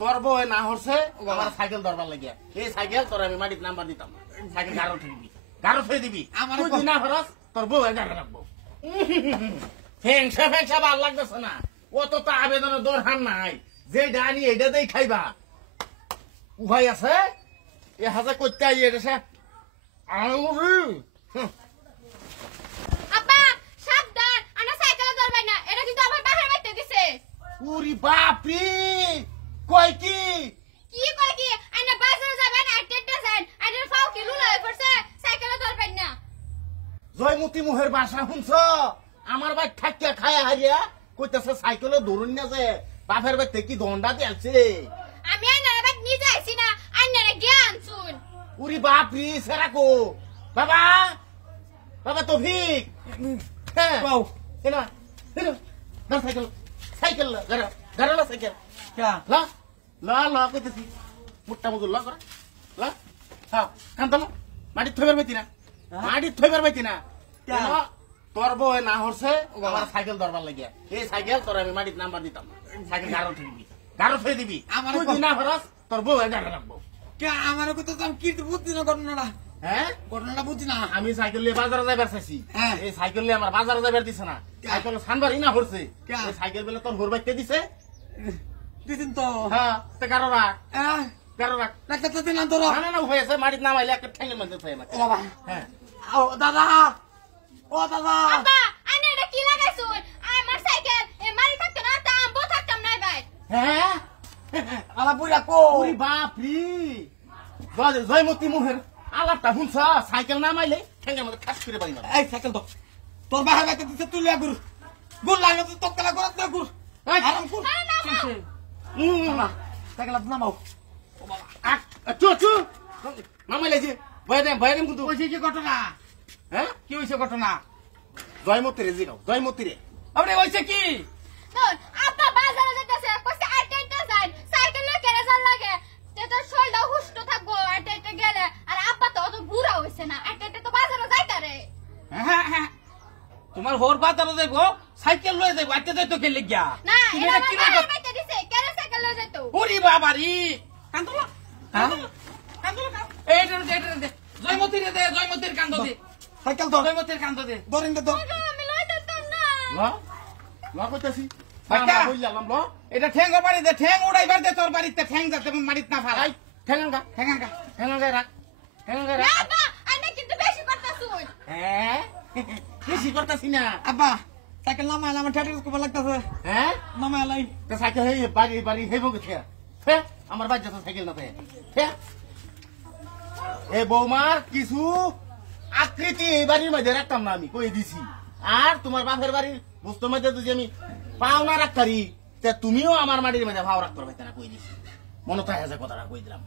তোর বউ না হচ্ছে আমার সাইকেল দরবার লাগিয়া এই সাইকেল তোর আমি মাটির নাম্বার দিতাম সাইকেল গারো থই দিবি আমার তুই না হরস তোর বউ গাড়ি রাখবো ফেংসা ভাল লাগতেছে না অত তো আবেদনের দরকার নাই যে ডানি এটা দেই খাইবা উভয় আছে এ হাজার করতে আই এটা সে আব্বা সাবধান আনা সাইকেল ধরবে না এটা কিন্তু আমার বাহির বাইতে দিছে উরি বাপরি কই কি কই কি আনা বাজারে যাবেন আইটেটা যান আইটের ফাও কি লুলা হয়ে পড়ছে সাইকেল ধরবেন না জয়মতী মুহের বাসা শুনছ আমার ভাই ঠাকিয়া খায়া হারিয়া কইতেছে সাইকেলে ধরুন না যে বাপের ভাই কি দন্ডা দিয়েছে আমি আইনার বাদ নিজে আইছি না আইনারে জ্ঞান শুন উরি বাপরি সেরাকো বাবা বাবা তৌফিক হ্যাঁ বাউ এনা এনা না সাইকেল গাড়া সাইকেল क्या লা লা লা কইতেছি মুট্টা মুজুল লা করা লা হ্যাঁ কান্তম মাটি থইবার পাইতি না মাটি থইবার পাইতি না তোর বউ না হরছে আমার সাইকেল দরবার লাগিয়া এই সাইকেল তোর আমি মাটির নাম্বার দিতাম সাইকেল গারো থই দিবি তুই না হরস তোর বউ গাড়ি রাখবো क्या हमारे को तो तुम की बुद्धि ना करना হ্যাঁ करना बुद्धि ना আমি সাইকেল নিয়ে বাজারে যাইবার চাইছি হ্যাঁ। এই সাইকেল নিয়ে আমার বাজারে যাইবার দিছে না সাইকেল সানবারই না হরছে কে? এই সাইকেল বেলে তোর ঘর বাইতে দিছে दिदिन तो হ্যাঁ তে গারো রাখ eh গারো রাখ लगता तो दिन तो না না হয়েছে মাটির নামাইলে একটা ঠ্যাঙ্গের মধ্যে থই আমাকে ओ बाबा হ্যাঁ ओ दादा ओ दादा আব্বা আইনা এটা কি লাগাইছুন আমার সাইকেল এ মারি থাকতো না তা আমবো থাকতাম না ভাই হ্যাঁ आला बुढ़ा को ওরে বাপরি জয়মতী মুহের আলাপটা শুনছ সাইকেল নামাইলে ঠ্যাঙ্গের মধ্যে ঠাস করে পারি না ए साइकिल तो तोर बाहर बैठे दिसे तू ले गुर गुर लागे तो तकला गुर ना गुर आराम गुर না না मामा साइकिल ना माओ ओ बाबा চু নামাইলে যে ভয় কিন্তু ওই যে ঘটনা হ্যাঁ কি হইছে ঘটনা জয়মতী রে জিগাও জয়মতী রে আপনি হইছে কি শুন আব্বা বাজারে যেতেছে কইছে আইটেটা যান সাইকেল লয়ে কেরে যান লাগে তে তোর শরীরটা হুষ্ট থাকবো আইটেটা গেলে আর আব্বা তো অত বুড়া হইছে না আইটেটা তো বাজারে যাইতা রে তোমার হোর বাজারে যাইবো সাইকেল লয়ে যাইবো আইতে যাই তো গেলে গিয়া না তুমি এরা এটা কি বাজারে করে বাইতে দিছে কেরে সাইকেল লয়ে যাইতো ওরে বাবারি কান্দলা কান্দলা এই জয়মতীর দে জয়মতীর কান্দ দে সাইকেল তো জয়মতীর কান্দ দে দরিন দে আমি লয়ে যেতাম না ল কইতাছি আচ্ছা। বললাম ল এটা ঠ্যাং বাড়ি দে ঠ্যাং উড়াইবার দে তোর বাড়িতে ঠ্যাং যাতে মারিত না ফালাই ঠেঙ্গা ঠ্যাঙ্গা রাখ ঠেঙ্গা না রাখ আব্বা আইনা কিন্তু বেশি করতাছুন হ্যাঁ বেশি করতাছি না আব্বা সাইকেল নামাই আমার ঠ্যাটের কোপা লাগতাছে হ্যাঁ নামাই লাই তো সাইকেল হই বাড়ি হেব গেছে হ্যাঁ আমার বাচ্চা তো সাইকেল না পায় হ্যাঁ এ বৌমার কিছু আকৃতি এই বাড়ির মধ্যে রাখতাম না আমি কই দিছি আর তোমার বাপের বাড়ির বস্তুর মধ্যে যদি আমি পাও না রাখতারি তা তুমিও আমার মাটির মধ্যে ভাও রাখতে পারবে না কই দিছি মনে তো কথাটা কই দিলাম